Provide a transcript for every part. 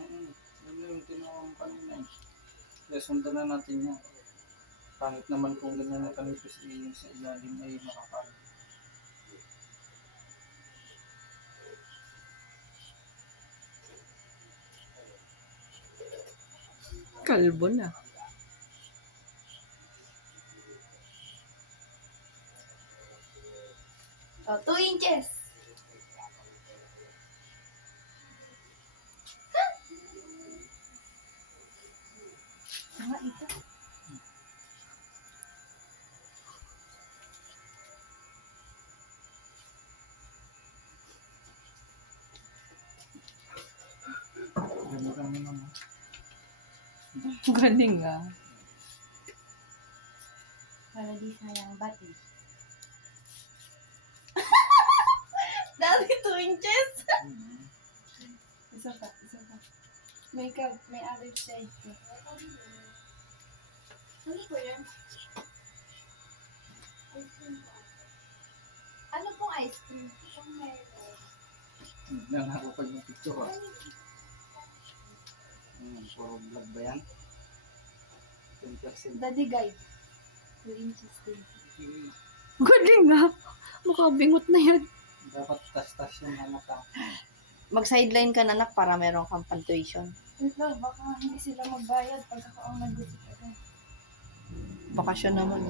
Yun yung tinawang kanina eh. Kaya sundan na natin yan. Pangit naman kung ganyan na kanipis yung sa ilalim ay makapal. Kalbo na. So, 2 inches. Nga, ito. Ganun kami naman. Galing ah. Para di sayang bati. Dati 2 inches. Isa pa, isa pa. May other side ko. Ano po yan? Ice cream po. Ano pong ice cream? Itong meron. Hindi na ako pag yung picture ah. Puro vlog ba yan? 10%. Daddy guide. 2 inches din. Galing ah. Makabingot na yan. Dapat tas-tas yung anak ka. Mag-sideline ka na nak para meron kang punctuation. Ito, baka hindi sila magbayad pag ako ang nag-gupit ako. Bakasyon naman.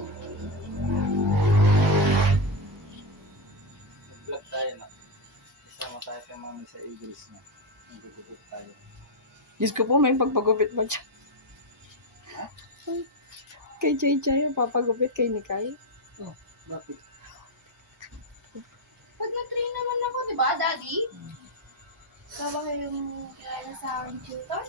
Mag-vlog tayo na. Isama tayo kay mami sa Eagles na. Mag-gugupit tayo. Diyos ko po, may pagpagupit mo dyan. Ha? Kay Chay Chay, papagupit kay Nikay. Oh, bakit? Pag na-train naman ako, di ba, Daddy? Ikaw ba yung kilala sa aking tutor?